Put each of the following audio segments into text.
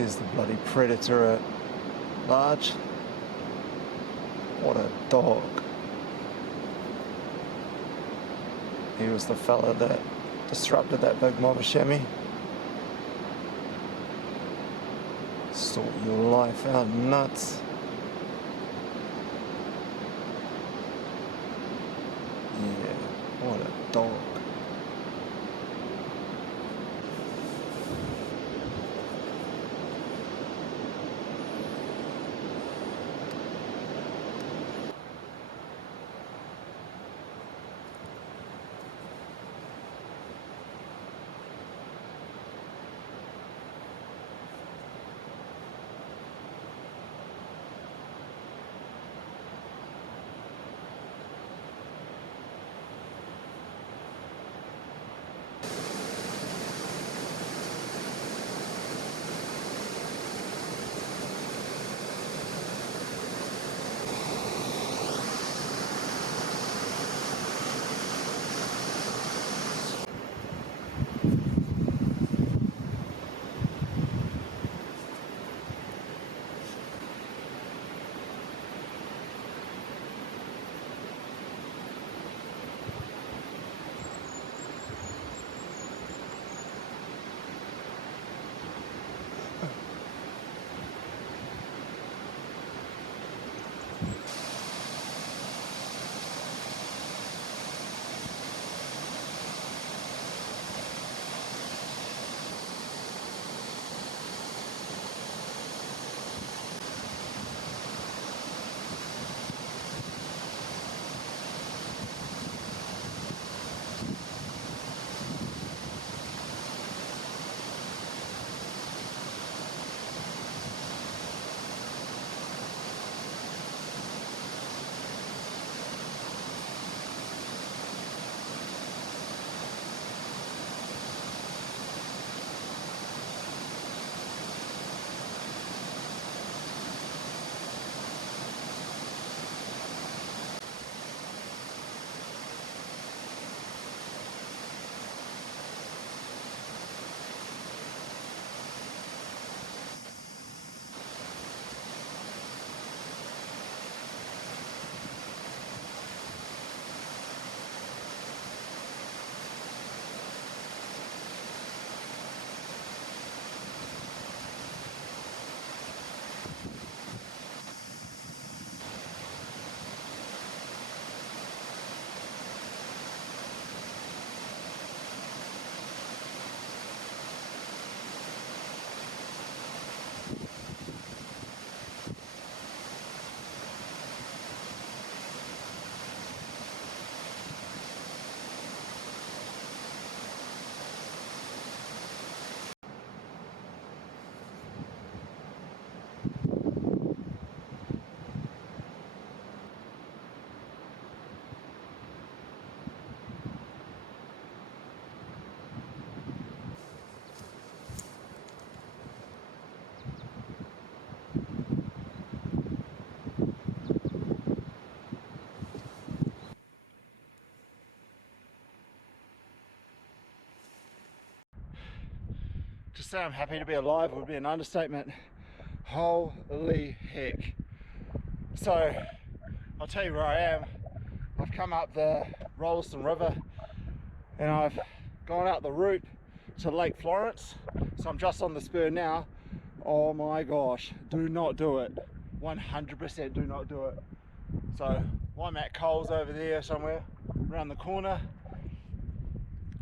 Here's the bloody predator at large. What a dog. He was the fella that disrupted that big mob of chamois. Sort your life out, nuts. Yeah, what a dog. To say I'm happy to be alive would be an understatement. Holy heck. So, I'll tell you where I am. I've come up the Rolleston River and I've gone out the route to Lake Florence. So I'm just on the spur now. Oh my gosh, do not do it. 100% do not do it. So I'm at Coles over there somewhere, around the corner.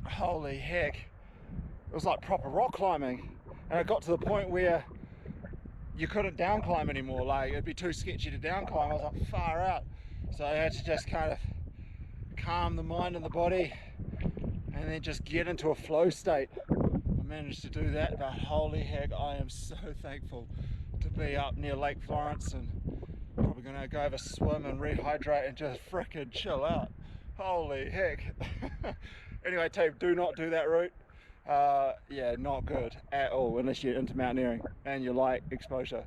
Holy heck. It was like proper rock climbing, and it got to the point where you couldn't down climb anymore. Like, it'd be too sketchy to down climb. I was like, far out. So I had to just kind of calm the mind and the body and then just get into a flow state. I managed to do that, but holy heck, I am so thankful to be up near Lake Florence, and probably gonna go have a swim and rehydrate and just frickin' chill out. Holy heck. Anyway, team, do not do that route. Yeah, not good at all unless you're into mountaineering and you like exposure.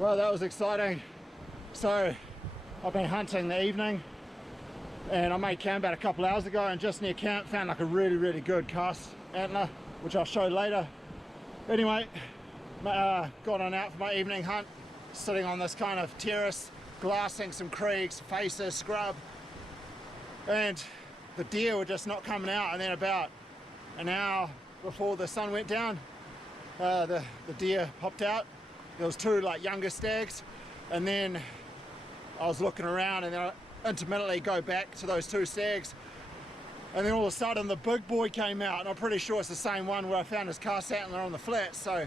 Well, that was exciting. So I've been hunting the evening, and I made camp about a couple hours ago, and just near camp found like a really good cast antler, which I'll show later. Anyway, got on out for my evening hunt, sitting on this kind of terrace, glassing some creeks, faces, scrub, and the deer were just not coming out. And then about an hour before the sun went down, the deer popped out. There was two like younger stags, and then I was looking around, and then I intermittently go back to those two stags, and then all of a sudden the big boy came out, and I'm pretty sure it's the same one where I found his cast antler on the flat. So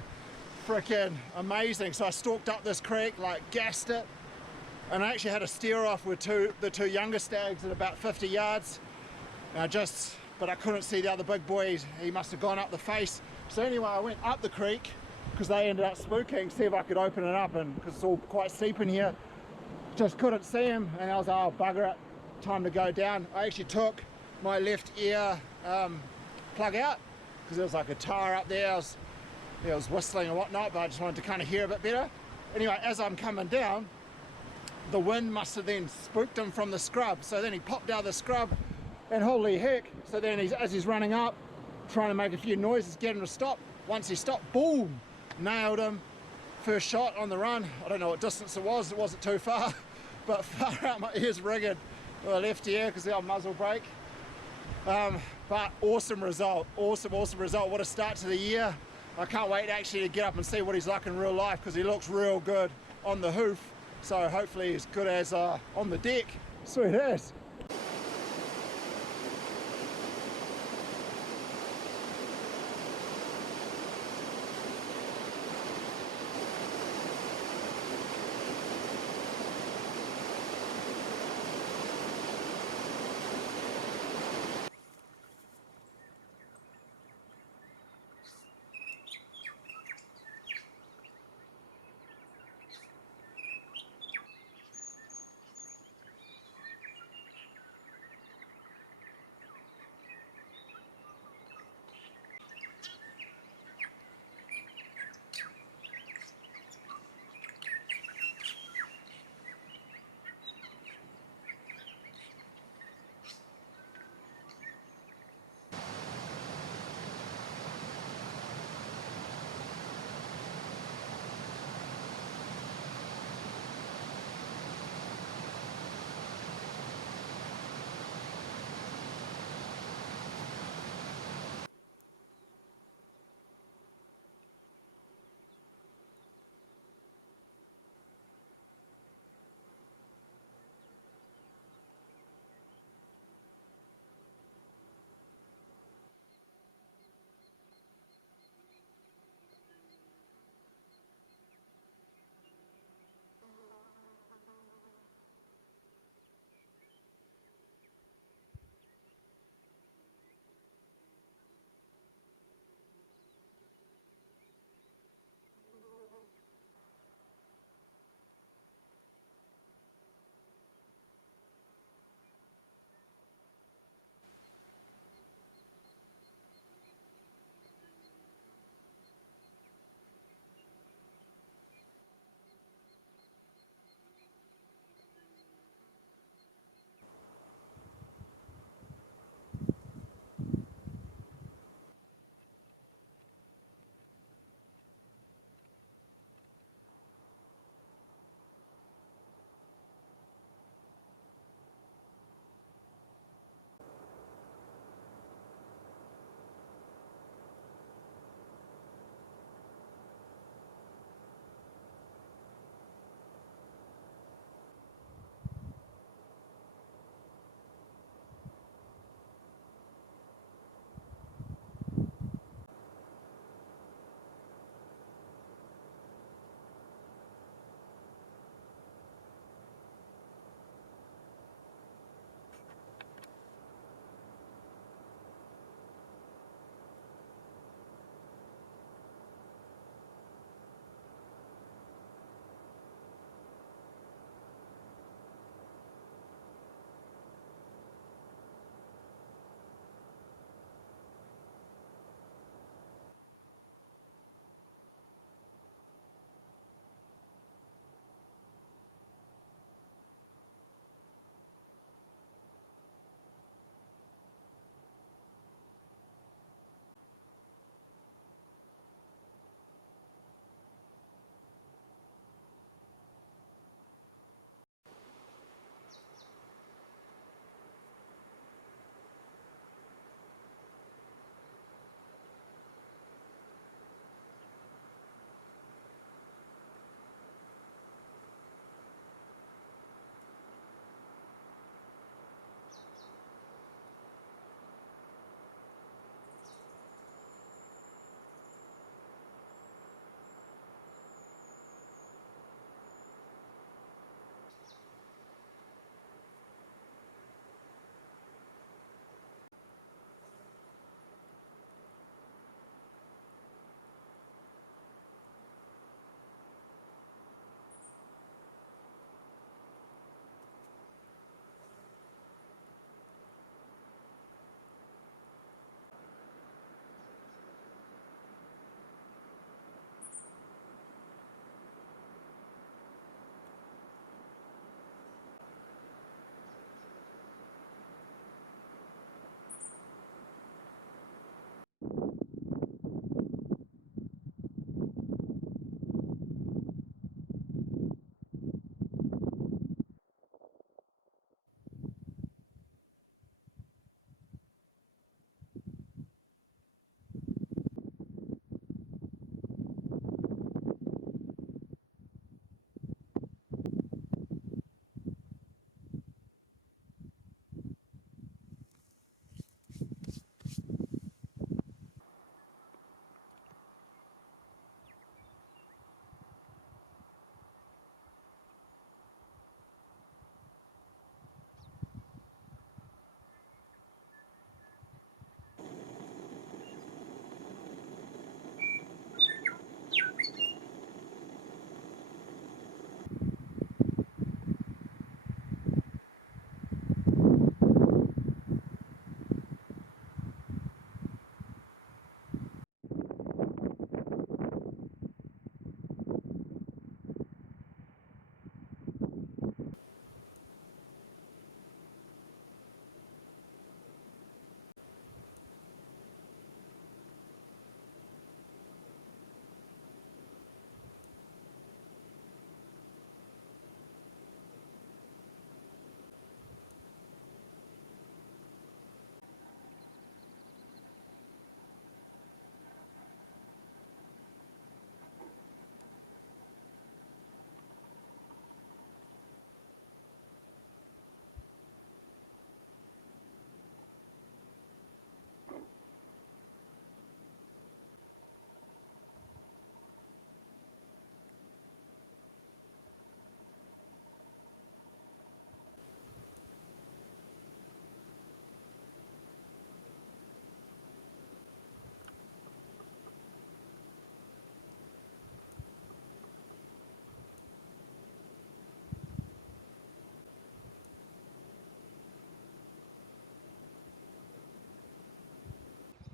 freaking amazing. So I stalked up this creek, like gassed it, and I actually had a steer off with the two younger stags at about 50 yards. And but I couldn't see the other big boy. He must have gone up the face. So anyway, I went up the creek because they ended up spooking, see if I could open it up, and because it's all quite steep in here. Just couldn't see him, and I was like, oh bugger it, time to go down. I actually took my left ear plug out because there was like a Tahr up there. I was whistling and whatnot, but I just wanted to kind of hear a bit better. Anyway, as I'm coming down, the wind must have then spooked him from the scrub. So then he popped out of the scrub, and holy heck. So then as he's running up, trying to make a few noises, get him to stop. Once he stopped, boom, nailed him. First shot on the run. I don't know what distance it wasn't too far, but far out, my ears ringing with the left ear because the old muzzle brake. But awesome result, awesome result. What a start to the year. I can't wait actually to get up and see what he's like in real life, because he looks real good on the hoof. So hopefully as good as on the deck. Sweet as.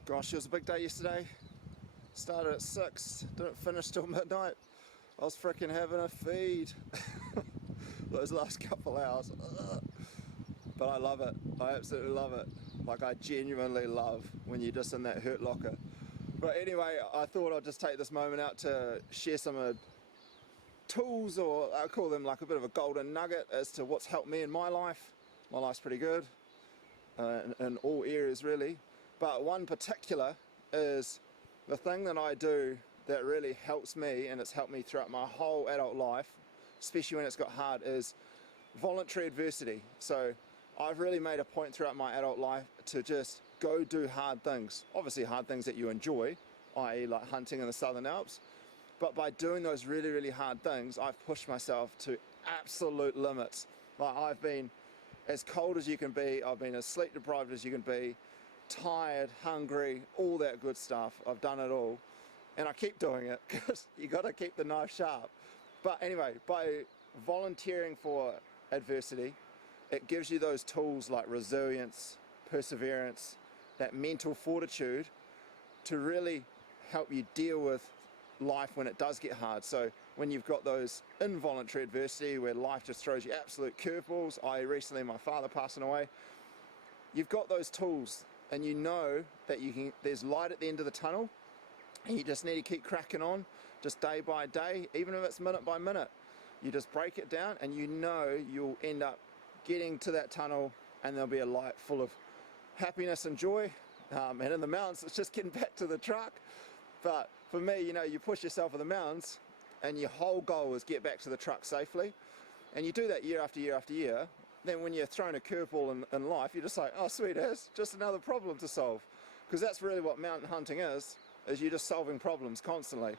Gosh, it was a big day yesterday. Started at 6, didn't finish till midnight. I was freaking having a feed those last couple hours. Ugh. But I love it. I absolutely love it. Like, I genuinely love when you're just in that hurt locker. But anyway, I thought I'd just take this moment out to share some tools, or I call them like a bit of a golden nugget as to what's helped me in my life. My life's pretty good in all areas really. But one particular is the thing that I do that really helps me, and it's helped me throughout my whole adult life, especially when it's got hard, is voluntary adversity. So I've really made a point throughout my adult life to just go do hard things. Obviously hard things that you enjoy, i.e. like hunting in the Southern Alps. But by doing those really, really hard things, I've pushed myself to absolute limits. Like, I've been as cold as you can be, I've been as sleep deprived as you can be, tired, hungry, all that good stuff. I've done it all. And I keep doing it because you got to keep the knife sharp. But anyway, by volunteering for adversity, it gives you those tools like resilience, perseverance, that mental fortitude to really help you deal with life when it does get hard. So when you've got those involuntary adversity where life just throws you absolute curveballs, recently my father passing away, you've got those tools and you know that there's light at the end of the tunnel, and you just need to keep cracking on, just day by day, even if it's minute by minute. You just break it down and you know you'll end up getting to that tunnel and there'll be a light full of happiness and joy. And in the mountains, it's just getting back to the truck. But for me, you know, you push yourself in the mountains and your whole goal is get back to the truck safely. And you do that year after year after year. Then when you're thrown a curveball in life, you're just like, oh sweet as, just another problem to solve. Because that's really what mountain hunting is you're just solving problems constantly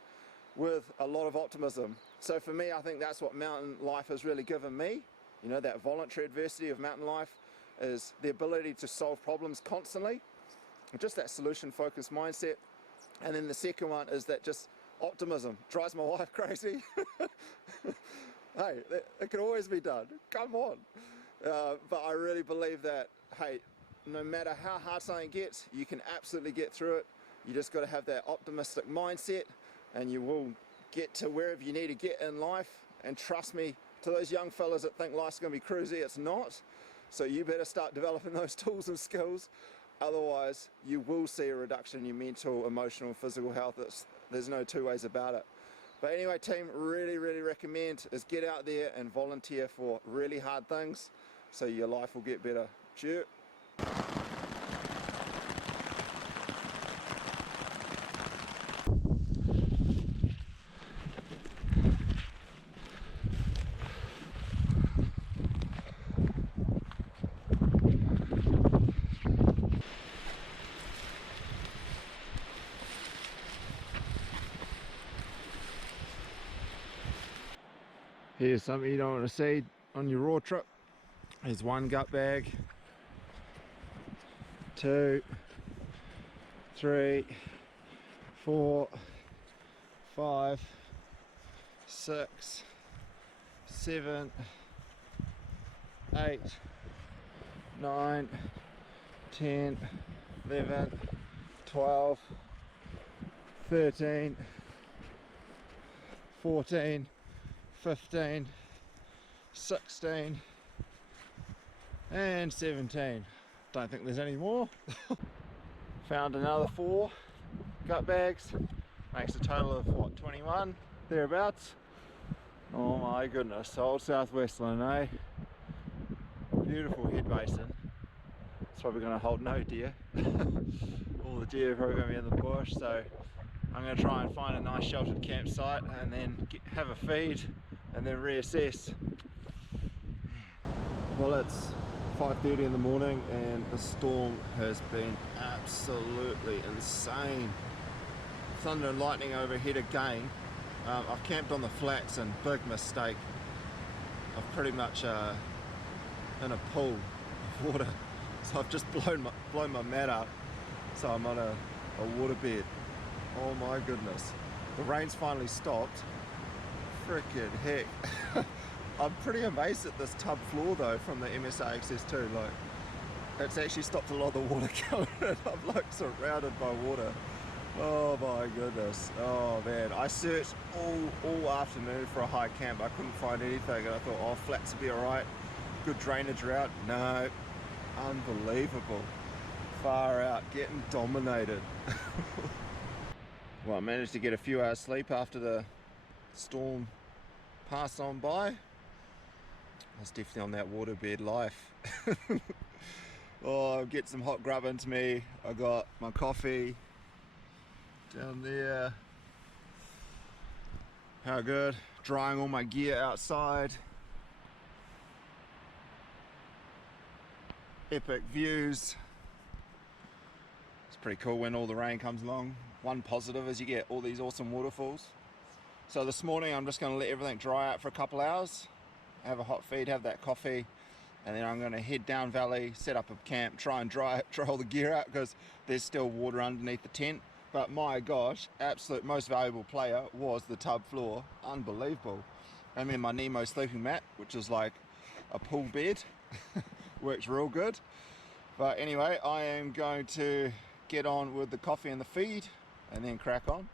with a lot of optimism. So for me, I think that's what mountain life has really given me. You know, that voluntary adversity of mountain life is the ability to solve problems constantly, just that solution focused mindset. And then the second one is that just optimism. Drives my wife crazy. Hey, it can always be done, come on. But I really believe that, hey, no matter how hard something gets, you can absolutely get through it. You just got to have that optimistic mindset and you will get to wherever you need to get in life. And trust me, to those young fellas that think life's going to be cruisy, it's not. So you better start developing those tools and skills. Otherwise, you will see a reduction in your mental, emotional, physical health. There's no two ways about it. But anyway, team, really, really recommend is get out there and volunteer for really hard things so your life will get better. Cheers. Here's something you don't want to see on your raw trip. Here's one gut bag, 2, 3, 4, 5, 6, 7, 8, 9, 10, 11, 12, 13, 14, 15, 16 and 17. Don't think there's any more. Found another 4 gut bags. Makes a total of what, 21 thereabouts. Oh my goodness, old Southwestland, eh? Beautiful head basin. It's probably going to hold no deer. All the deer are probably going to be in the bush, so I'm going to try and find a nice sheltered campsite and then have a feed and then reassess. Well, it's 5:30 in the morning and the storm has been absolutely insane. Thunder and lightning overhead again. I've camped on the flats and big mistake. I'm pretty much in a pool of water. So I've just blown my mat up. So I'm on a waterbed. Oh my goodness. The rain's finally stopped. Frickin' heck. I'm pretty amazed at this tub floor though from the MSA XS2. Like, It's actually stopped a lot of the water coming in. I'm like surrounded by water. Oh my goodness. Oh man, I searched all afternoon for a high camp. I couldn't find anything, and I thought, oh, flats would be alright, good drainage route. No, unbelievable. Far out, getting dominated. Well, I managed to get a few hours sleep after the storm passed on by. I was definitely on that waterbed life. Oh, get some hot grub into me. I got my coffee down there. How good. Drying all my gear outside. Epic views. It's pretty cool when all the rain comes along. One positive is you get all these awesome waterfalls. So this morning I'm just going to let everything dry out for a couple hours, have a hot feed, have that coffee, and then I'm going to head down valley, set up a camp, try and dry all the gear out because there's still water underneath the tent. But my gosh, absolute most valuable player was the tub floor. Unbelievable. And then my Nemo sleeping mat, which is like a pool bed, works real good. But anyway, I am going to get on with the coffee and the feed and then crack on.